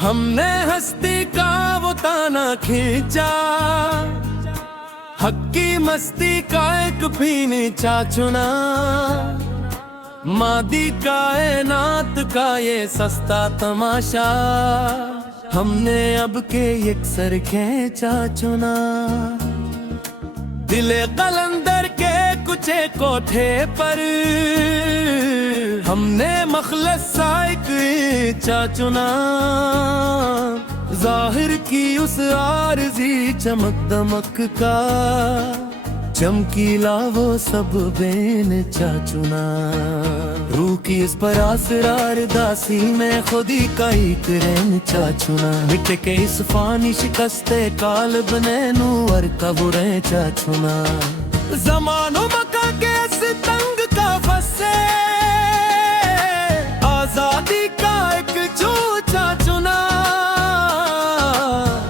हमने हस्ती का वो ताना खींचा, हक की मस्ती का एक भी चा चुना। मादी कायनात का ये सस्ता तमाशा, हमने अब के एक सर खींचा चुना। दिले कलंदर के कुचे कोठे पर हमने मखलस साइक चा चुना। जाहिर की उस आरज़ी चमक दमक का, चमकीला वो सब बेन चा चुना। रूह की इस पर आसरार दासी में खुदी का एक रेन चा चुना। मिट के इस फानी शिकस्ते काल बने नूर का बुरे चा चुना। ज़मानो मका के इस तंग का फसे, आजादी का एक चूचा चुना।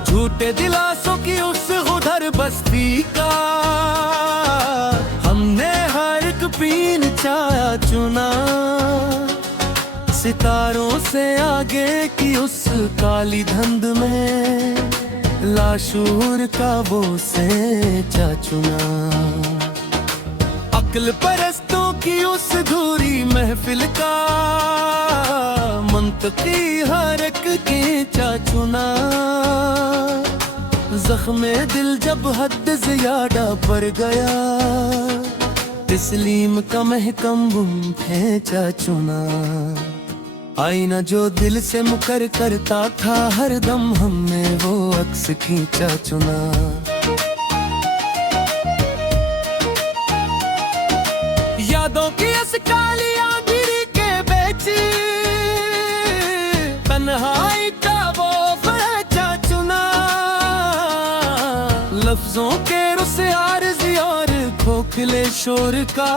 झूठे दिलासों की उस उधर बस्ती का, हमने हर एक पीन चाया चुना। सितारों से आगे की उस काली धुंध में, लाशूर का वो से चा चुना। अक्ल परस्तों की उस धूरी महफिल का, मंतकी हर एक के चा चुना। जख्मे दिल जब हद ज़्यादा बढ़ गया, तस्लीम का महकम गुम खींचा चुना। आईना जो दिल से मुकर करता था हर दम, हमने वो अक्स खींचा चुना। यादों की इस काली आंधी के बेच, तन्हाई का वो फरचा चुना। लफ्जों के रुस आरज़ी और खोखले शोर का,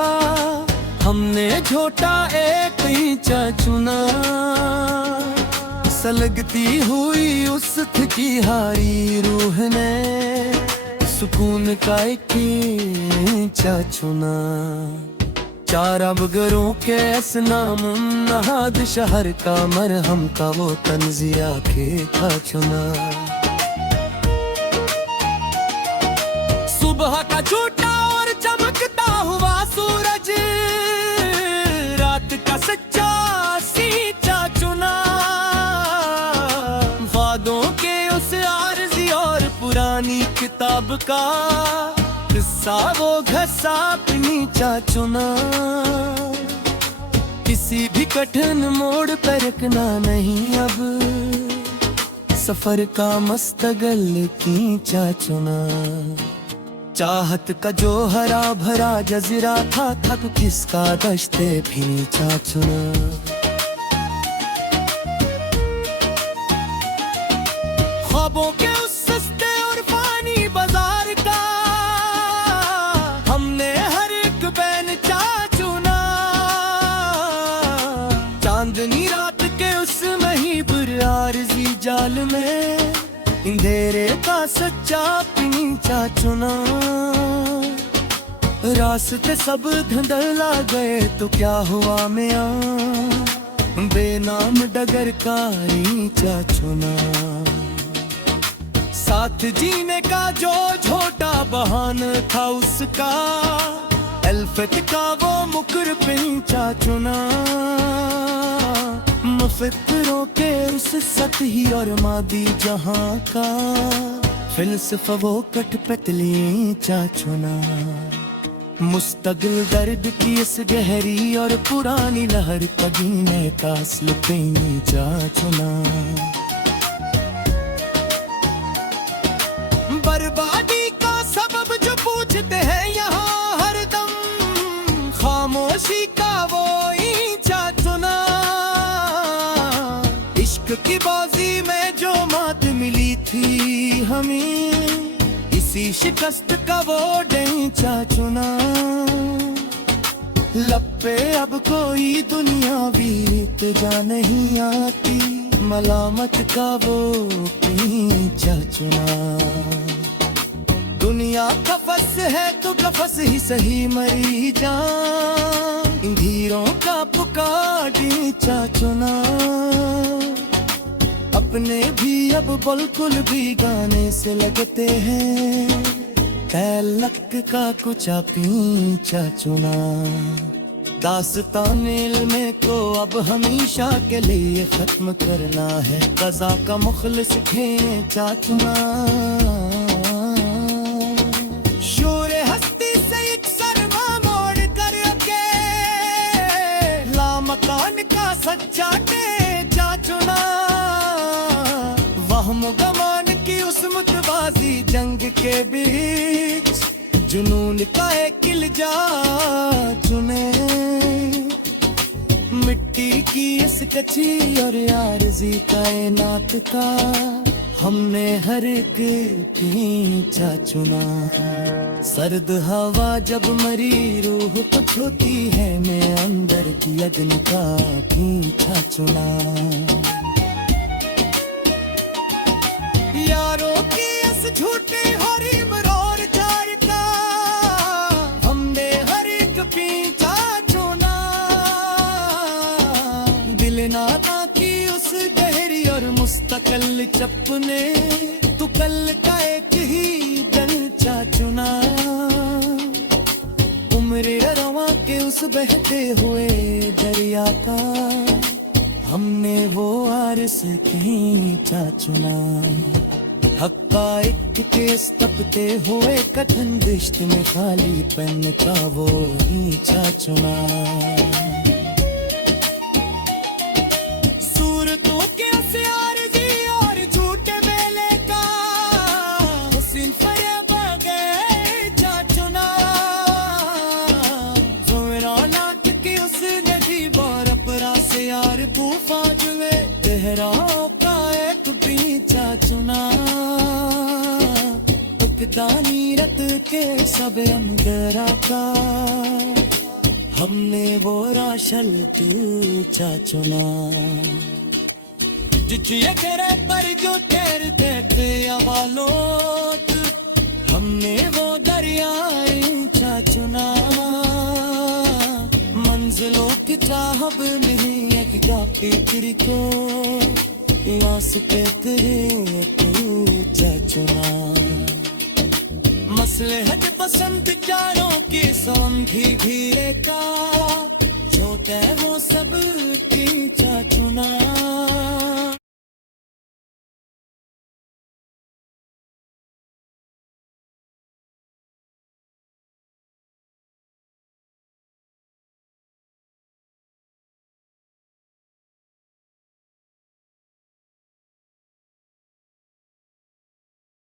हमने झोटा एक इंचा चुना। सलगती हुई उस थकी हारी रूह ने, सुकून का एक इंचा चुना। चार अबगरों के असनाम नहाद शहर का मरहम का वो तंजिया के था चुना। सुबह का झूठा और चमकता हुआ सूरज, रात का सच्चा सीचा चुना। वादों के उस आरज़ी और पुरानी किताब का, किस्सा वो घसा नीचा चुना। किसी भी कठिन मोड़ पर रुकना नहीं अब, सफर का मस्तगल खींचा चुना। चाहत का जो हरा भरा जज़ीरा था, थक किसका दश्ते भी नीचा चुना। ख्वाबों के उस सस्ते और फानी बाजार का, हमने हर एक बैन चा चुना। चांदनी रात के उस महीबुर आरज़ी जाल में, अंधेरे का सच्चा पीछा चुना। रास्ते सब धुंधला गए तो क्या हुआ मियां, बेनाम डगर का रीचा चुना। साथ जीने का जो छोटा बहाना था उसका, अल्फत का वो मुकर पिंचा चुना। मुफक्किरों के उस सतही और मादी जहां का, फिलसफा वो कठपुतली चा चुना। मुस्तकिल दर्द की इस गहरी और पुरानी लहर पगीने का स्लुपी चा चुना। बर्बादी का सबब जो पूछते हैं यहाँ हरदम, खामोशी का वो ईंचा चुना। इश्क की बाजी में जो मात मिली थी हमें, इसी शिकस्त का वो ढेंचा चुना। लब पे अब कोई दुनियावी इत्तेजा नहीं आती, मलामत का वो पीछा चुना। दुनिया कफस है तो कफस ही सही मरी जान, धीरों का पुकार ढींचा चुना। सपने भी अब बिल्कुल भी गाने से लगते हैं, तैलक का कुछ पीछा चुना। दास्तान इल्म को अब हमेशा के लिए खत्म करना है, क़ज़ा का मुखलिस खींचा चुना। शोरे हस्ती से एक सरवा मोड़ करके लामकान का सच्चा टेचा चुना। वहम गमान की उस मुतवाज़ी जंग के बीच जुनून का एक इल्जा चुने। मिट्टी की इस कच्ची और आरज़ी कायनात का हमने हर एक पीछा चुना। सर्द हवा जब मरी रूह को छूती है, मैं अंदर की अग्नि का पीछा चुना। यारों की इस झूठी हरी मरोर जार का हमने हर एक पीछा चुना। दिल नाता की उस गहरी और मुस्तकिल चपने तू कल का एक ही दलचा चुना। उम्र रवा के उस बहते हुए दरिया का हमने वो आरस खींचा चुना। हक़ाइक़ के इस तपते हुए कठिन दृष्ट में खाली पेन का वो खींचा चुना। सूरतों के आरज़ी और झूठे मेले का हुस्न फरेब गए चुना। ज़ोरानात की उस नदी बार अपरा से यार तूफ़ान में तेहराओं का एक पीछा चुना। दानी रत के सब अंदरा का हमने वो राशल पीछा चुना। जिए तेरे पर जो ठहरते थे अवालोत, हमने वो दरियाए ऊंचा चुना। मंजिलों की चाहब नहीं एक गाती फिर को वास्ते तेरे ऊंचा चुना। मसलहत पसंद चारों की सौंधी घीरे का छोटे वो सब पीछा चुना।